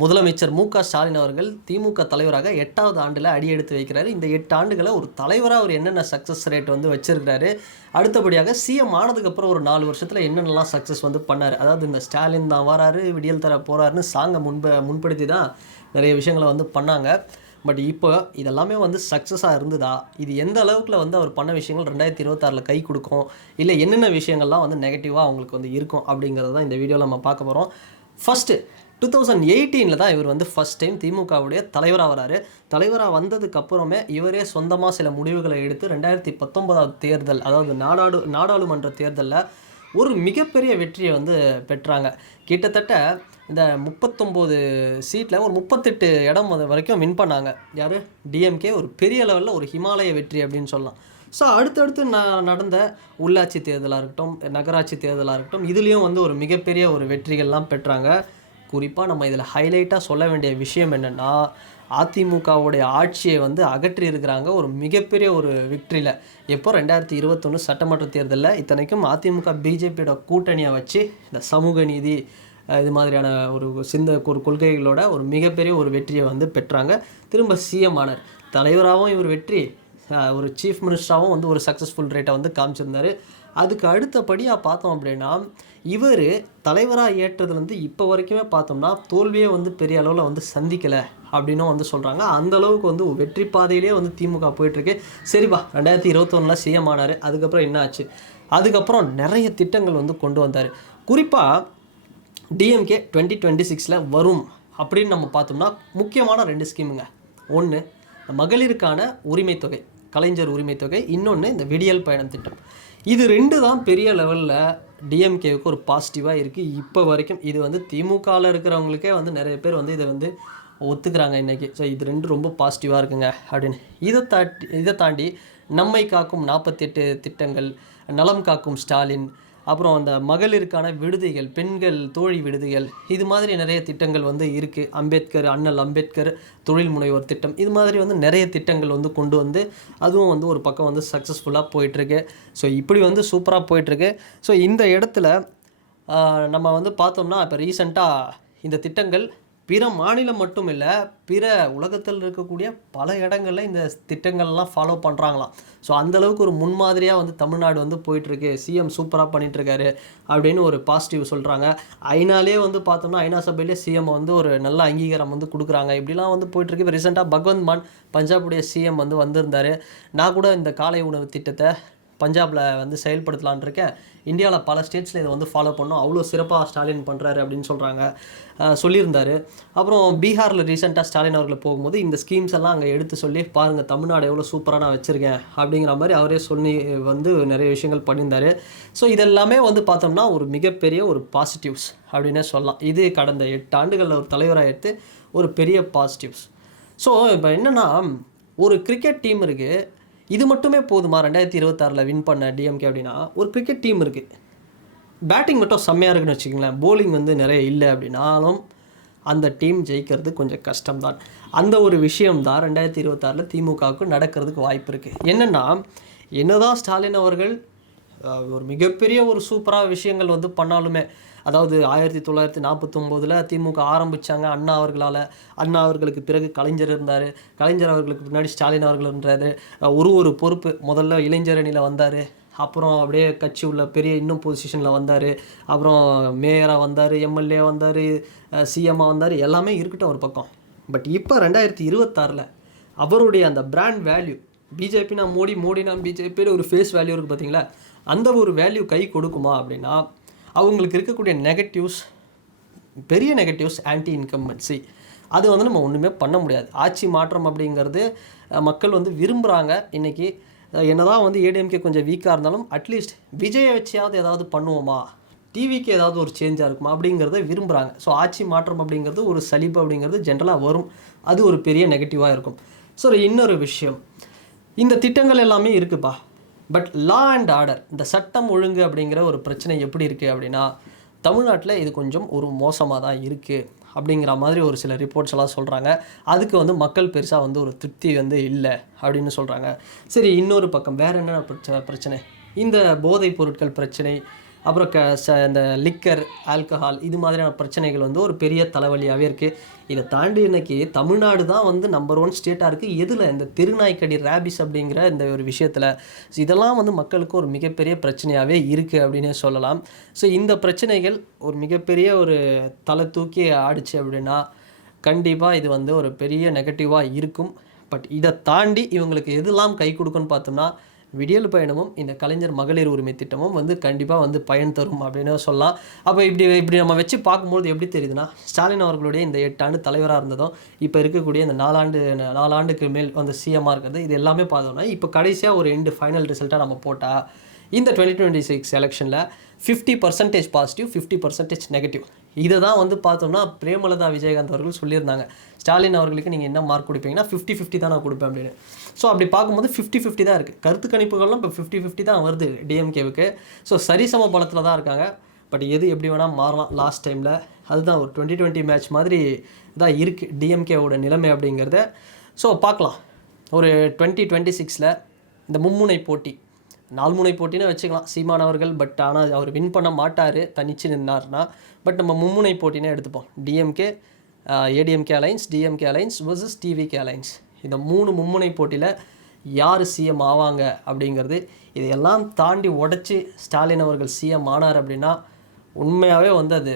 முதலமைச்சர் ஸ்டாலின் அவர்கள் திமுக தலைவராக 8வது ஆண்டில் அடியெடுத்து வைக்கிறாரு. இந்த 8 ஆண்டுகளை ஒரு தலைவராக அவர் என்னென்ன சக்ஸஸ் ரேட் வந்து வச்சிருக்கிறாரு, அடுத்தபடியாக சிஎம் ஆனதுக்கப்புறம் ஒரு 4 வருஷத்தில் என்னென்னலாம் சக்ஸஸ் வந்து பண்ணார். அதாவது இந்த ஸ்டாலின் தான் வராரு, விடியல் தர போகிறாருன்னு சாங்கை முன்படுத்தி தான் நிறைய விஷயங்களை வந்து பண்ணாங்க. பட் இப்போ இதெல்லாமே வந்து சக்ஸஸாக இருந்ததா, இது எந்த அளவுக்குள்ள வந்து அவர் பண்ண விஷயங்கள் 2026 கை கொடுக்கும், இல்லை என்னென்ன விஷயங்கள்லாம் வந்து நெகட்டிவாக அவங்களுக்கு வந்து இருக்கும் அப்படிங்கிறது தான் இந்த வீடியோவில் நம்ம பார்க்க போகிறோம். ஃபஸ்ட்டு 2018 தான் இவர் வந்து ஃபஸ்ட் டைம் திமுகவுடைய தலைவராக வராரு. தலைவராக வந்ததுக்கப்புறமே இவரே சொந்தமாக சில முடிவுகளை எடுத்து 2019 தேர்தல், அதாவது நாடாளுமன்ற தேர்தலில் ஒரு மிகப்பெரிய வெற்றியை வந்து பெற்றாங்க. கிட்டத்தட்ட இந்த 39 சீட்டில் ஒரு 38 இடம் வரைக்கும் வின் பண்ணாங்க. யார்? டிஎம்கே. ஒரு பெரிய லெவலில் ஒரு ஹிமாலய வெற்றி அப்படின்னு சொல்லலாம். ஸோ அடுத்தடுத்து நடந்த உள்ளாட்சி தேர்தலாக இருக்கட்டும், நகராட்சி தேர்தலாக இருக்கட்டும், இதுலேயும் வந்து ஒரு மிகப்பெரிய ஒரு வெற்றிகள்லாம் பெற்றாங்க. குறிப்பாக நம்ம இதில் ஹைலைட்டாக சொல்ல வேண்டிய விஷயம் என்னென்னா, அதிமுகவுடைய ஆட்சியை வந்து அகற்றி இருக்கிறாங்க ஒரு மிகப்பெரிய ஒரு விக்ட்ரியில். எப்போ 2021 சட்டமன்ற தேர்தலில், இத்தனைக்கும் அதிமுக பிஜேபியோட கூட்டணியை வச்சு இந்த சமூக நீதி இது மாதிரியான ஒரு கொள்கைகளோட ஒரு மிகப்பெரிய ஒரு வெற்றியை வந்து பெற்றாங்க. திரும்ப சிஎம் ஆனார். தலைவராகவும் இவர் வெற்றி, ஒரு சீஃப் மினிஸ்டராகவும் வந்து ஒரு சக்ஸஸ்ஃபுல் ரேட்டை வந்து காமிச்சிருந்தார். அதுக்கு அடுத்தபடியாக பார்த்தோம் அப்படின்னா, இவர் தலைவராக ஏற்றதுலேருந்து இப்போ வரைக்குமே பார்த்தோம்னா தோல்வியே வந்து பெரிய அளவில் வந்து சந்திக்கலை அப்படின்னும் வந்து சொல்கிறாங்க. அந்தளவுக்கு வந்து வெற்றி பாதையிலே வந்து திமுக போயிட்டுருக்கு. சரிப்பா, 2021 சிஎம் ஆனார். அதுக்கப்புறம் என்ன ஆச்சு? அதுக்கப்புறம் நிறைய திட்டங்கள் வந்து கொண்டு வந்தார். குறிப்பாக டிஎம்கே 2026 வரும் அப்படின்னு நம்ம பார்த்தோம்னா முக்கியமான 2 ஸ்கீமுங்க. ஒன்று மகளிருக்கான உரிமை தொகை, கலைஞர் உரிமை தொகை. இன்னொன்று இந்த விடியல் பயணம் திட்டம். இது 2 தான் பெரிய லெவலில் டிஎம்கேவுக்கு ஒரு பாசிட்டிவாக இருக்குது இப்போ வரைக்கும். இது வந்து திமுகவில் இருக்கிறவங்களுக்கே வந்து நிறைய பேர் வந்து இதை வந்து ஒத்துக்கிறாங்க இன்றைக்கி. ஸோ இது 2 ரொம்ப பாசிட்டிவாக இருக்குங்க அப்படின்னு. இதை தாண்டி நம்மை காக்கும் 48 திட்டங்கள், நலம் காக்கும் ஸ்டாலின், அப்புறம் அந்த மகளிருக்கான விடுதிகள், பெண்கள் தோழி விடுதிகள், இது மாதிரி நிறைய திட்டங்கள் வந்து இருக்குது. அண்ணல் அம்பேத்கர் தொழில் முனைவோர் திட்டம், இது மாதிரி வந்து நிறைய திட்டங்கள் வந்து கொண்டு வந்து அதுவும் வந்து ஒரு பக்கம் வந்து சக்ஸஸ்ஃபுல்லாக போயிட்டுருக்கு. ஸோ இப்படி வந்து சூப்பராக போயிட்டுருக்கு. ஸோ இந்த இடத்துல நம்ம வந்து பார்த்தோம்னா, இப்போ ரீசெண்டாக இந்த திட்டங்கள் பிற மாநிலம் மட்டும் இல்லை, பிற உலகத்தில் இருக்கக்கூடிய பல இடங்களில் இந்த திட்டங்கள்லாம் ஃபாலோ பண்ணுறாங்களாம். ஸோ அந்தளவுக்கு ஒரு முன்மாதிரியாக வந்து தமிழ்நாடு வந்து போயிட்டுருக்கு. சிஎம் சூப்பராக பண்ணிகிட்ருக்காரு அப்படின்னு ஒரு பாசிட்டிவ் சொல்கிறாங்க. ஐநாலே வந்து பார்த்தோம்னா, ஐநா சபையிலே சிஎம் வந்து ஒரு நல்ல அங்கீகாரம் வந்து கொடுக்குறாங்க. இப்படிலாம் வந்து போயிட்டுருக்கு. இப்போ ரீசெண்டாக பகவந்த் மான் பஞ்சாபுடைய சிஎம் வந்து வந்திருந்தார். நான் கூட இந்த காலை உணவு திட்டத்தை பஞ்சாபில் வந்து செயல்படுத்தலான் இருக்கேன். இந்தியாவில் பல ஸ்டேட்ஸில் இதை வந்து ஃபாலோ பண்ணோம், அவ்வளோ சிறப்பாக ஸ்டாலின் பண்ணுறாரு அப்படின்னு சொல்லியிருந்தார். அப்புறம் பீகாரில் ரீசெண்டாக ஸ்டாலின் அவர்களை போகும்போது இந்த ஸ்கீம்ஸ் எல்லாம் அங்கே எடுத்து சொல்லி, பாருங்கள் தமிழ்நாடு எவ்வளோ சூப்பராக நான் வச்சுருக்கேன் அப்படிங்கிற மாதிரி அவரே சொல்லி வந்து நிறைய விஷயங்கள் பண்ணியிருந்தார். ஸோ இதெல்லாமே வந்து பார்த்தோம்னா ஒரு மிகப்பெரிய ஒரு பாசிட்டிவ்ஸ் அப்படின்னே சொல்லலாம். இது கடந்த 8 ஆண்டுகளில் ஒரு தலைவராக எடுத்து ஒரு பெரிய பாசிட்டிவ்ஸ். ஸோ இப்போ என்னென்னா, ஒரு கிரிக்கெட் டீம் இருக்குது. இது மட்டுமே போதுமா 2026 வின் பண்ண டிஎம்கே அப்படின்னா? ஒரு கிரிக்கெட் டீம் இருக்குது, பேட்டிங் மட்டும் செம்மையாக இருக்குன்னு வச்சுக்கோங்களேன், போலிங் வந்து நிறைய இல்லை அப்படின்னாலும் அந்த டீம் ஜெயிக்கிறது கொஞ்சம் கஷ்டம்தான். அந்த ஒரு விஷயம்தான் 2026 திமுகவுக்கு நடக்கிறதுக்கு வாய்ப்பு இருக்குது. என்னதான் ஸ்டாலின் அவர்கள் ஒரு மிகப்பெரிய ஒரு சூப்பராக விஷயங்கள் வந்து பண்ணாலுமே, அதாவது 1949 திமுக ஆரம்பித்தாங்க அண்ணா அவர்களால். அண்ணா அவர்களுக்கு பிறகு கலைஞர் இருந்தார். கலைஞர் அவர்களுக்கு முன்னாடி ஸ்டாலின் அவர்கள் இருந்தார். ஒரு பொறுப்பு, முதல்ல இளைஞர் அணியில் வந்தார், அப்புறம் அப்படியே கட்சி உள்ள பெரிய இன்னும் பொசிஷனில் வந்தார், அப்புறம் மேயராக வந்தார், எம்எல்ஏ வந்தார், சிஎம்மாக வந்தார். எல்லாமே இருக்கட்டும் ஒரு பக்கம். பட் இப்போ 2026 அவருடைய அந்த பிராண்ட் வேல்யூ, பிஜேபினா மோடினா பிஜேபியில் ஒரு ஃபேஸ் வேல்யூ இருக்குது பார்த்தீங்களா, அந்த ஒரு வேல்யூ கை கொடுக்குமா அப்படின்னா, அவங்களுக்கு இருக்கக்கூடிய பெரிய நெகட்டிவ்ஸ் ஆன்டி இன்கம்பன்சி, அது வந்து நம்ம ஒன்றுமே பண்ண முடியாது. ஆட்சி மாற்றம் அப்படிங்கிறது மக்கள் வந்து விரும்புகிறாங்க. இன்றைக்கி என்னதான் வந்து ஏடிஎம்கே கொஞ்சம் வீக்காக இருந்தாலும் அட்லீஸ்ட் விஜயை வச்சியாவது ஏதாவது பண்ணுவோமா, டிவிக்கு ஏதாவது ஒரு சேஞ்சாக இருக்குமா அப்படிங்கிறத விரும்புகிறாங்க. ஸோ ஆட்சி மாற்றம் அப்படிங்கிறது ஒரு சலிப்பு அப்படிங்கிறது ஜென்ரலாக வரும். அது ஒரு பெரிய நெகட்டிவாக இருக்கும். ஸோ இன்னொரு விஷயம், இந்த திட்டங்கள் எல்லாமே இருக்குப்பா, பட் லா அண்ட் ஆர்டர், இந்த சட்டம் ஒழுங்கு அப்படிங்கிற ஒரு பிரச்சனை எப்படி இருக்குது அப்படின்னா, தமிழ்நாட்டில் இது கொஞ்சம் ஒரு மோசமாக தான் இருக்குது அப்படிங்கிற மாதிரி ஒரு சில ரிப்போர்ட்ஸ் எல்லாம் சொல்கிறாங்க. அதுக்கு வந்து மக்கள் பெருசாக வந்து ஒரு திருப்தி வந்து இல்லை அப்படின்னு சொல்கிறாங்க. சரி, இன்னொரு பக்கம் வேறு என்ன பிரச்சனை? இந்த போதைப் பொருட்கள் பிரச்சனை, அப்புறம் இந்த லிக்கர், ஆல்கஹால் இது மாதிரியான பிரச்சனைகள் வந்து ஒரு பெரிய தலைவலியாகவே இருக்குது. இதை தாண்டி இன்னைக்கு தமிழ்நாடு தான் வந்து நம்பர் 1 ஸ்டேட்டாக இருக்குது. எதில்? இந்த தெருநாய்க்கடி ரேபிஸ் அப்படிங்கிற இந்த ஒரு விஷயத்தில். ஸோ இதெல்லாம் வந்து மக்களுக்கு ஒரு மிகப்பெரிய பிரச்சனையாகவே இருக்குது அப்படின்னே சொல்லலாம். ஸோ இந்த பிரச்சனைகள் ஒரு மிகப்பெரிய ஒரு தலை தூக்கி ஆடிச்சு அப்படின்னா கண்டிப்பாக இது வந்து ஒரு பெரிய நெகட்டிவாக இருக்கும். பட் இதை தாண்டி இவங்களுக்கு எதெல்லாம் கை கொடுக்குன்னு பார்த்தோம்னா விடியல் பயணமும் இந்த கலைஞர் மகளிர் உரிமை திட்டமும் வந்து கண்டிப்பாக வந்து பயன் தரும் அப்படின்னு சொல்லலாம். அப்போ இப்படி நம்ம வச்சு பார்க்கும்போது எப்படி தெரியுதுன்னா, ஸ்டாலின் அவர்களுடைய இந்த 8 ஆண்டு தலைவராக இருந்ததும் இப்போ இருக்கக்கூடிய இந்த 4 ஆண்டுக்கு மேல் வந்து சிஎம்மாக இருக்கிறது, இது எல்லாமே பார்த்தோம்னா இப்போ கடைசியாக ஒரு ஃபைனல் ரிசல்ட்டாக நம்ம போட்டால் இந்த 2026 எலெக்ஷனில் 50% பாசிட்டிவ், 50% நெகட்டிவ். இதை தான் வந்து பார்த்தோம்னா பிரேமலதா விஜயகாந்த் அவர்கள் சொல்லியிருந்தாங்க, ஸ்டாலின் அவர்களுக்கு நீங்கள் என்ன மார்க் கொடுப்பீங்கன்னா 50-50 தான் நான் கொடுப்பேன் அப்படின்னு. ஸோ அப்படி பார்க்கும்போது 50-50 தான் இருக்குது. கருத்து கணிப்புகள்லாம் இப்போ 50-50 தான் வருது டிஎம்கேவுக்கு. ஸோ சரிசம பலத்தில் தான் இருக்காங்க. பட் எது எப்படி வேணால் மாறலாம் லாஸ்ட் டைமில். அதுதான் ஒரு 2020 மேட்ச் மாதிரி தான் இருக்குது டிஎம்கேவோட நிலைமை அப்படிங்கிறத. ஸோ பார்க்கலாம் ஒரு 2026 இந்த மும்முனை போட்டி, 4 முனை போட்டின்னு வச்சுக்கலாம் சீமான் அவர்கள். பட் ஆனால் அவர் வின் பண்ண மாட்டார் தனிச்சு நின்னார்னா. பட் நம்ம மும்முனை போட்டினே எடுத்துப்போம். DMK, ADMK alliance, DMK alliance versus TVK alliance. இந்த 3 மும்முனை போட்டியில் யார் சிஎம் ஆவாங்க அப்படிங்கிறது. இதையெல்லாம் தாண்டி உடச்சி ஸ்டாலின் அவர்கள் சிஎம் ஆனார் அப்படின்னா உண்மையாகவே வந்து அது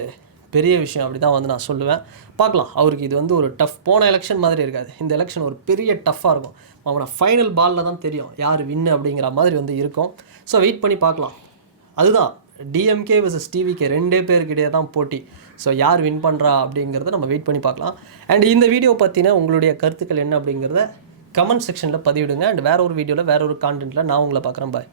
பெரிய விஷயம் அப்படி தான் வந்து நான் சொல்லுவேன். பார்க்கலாம். அவருக்கு இது வந்து ஒரு டஃப். போன எலெக்ஷன் மாதிரி இருக்காது. இந்த எலெக்ஷன் ஒரு பெரிய டஃப்பாக இருக்கும். அவனை ஃபைனல் பாலில் தான் தெரியும் யார் வின்னு அப்படிங்கிற மாதிரி வந்து இருக்கும். ஸோ வெயிட் பண்ணி பார்க்கலாம். அதுதான் டிஎம்கே vs டிவிகே 2 பேருக்கிட்டே தான் போட்டி. ஸோ யார் வின் பண்ணுறா அப்படிங்கிறத நம்ம வெயிட் பண்ணி பார்க்கலாம். அண்ட் இந்த வீடியோ பற்றின உங்களுடைய கருத்துக்கள் என்ன அப்படிங்கிறத கமெண்ட் செக்ஷனில் பதிவிடுங்க. அண்ட் வேற ஒரு வீடியோவில் வேற ஒரு கான்டென்ட்டில் நான் உங்களை பார்க்குறேன். பாய்.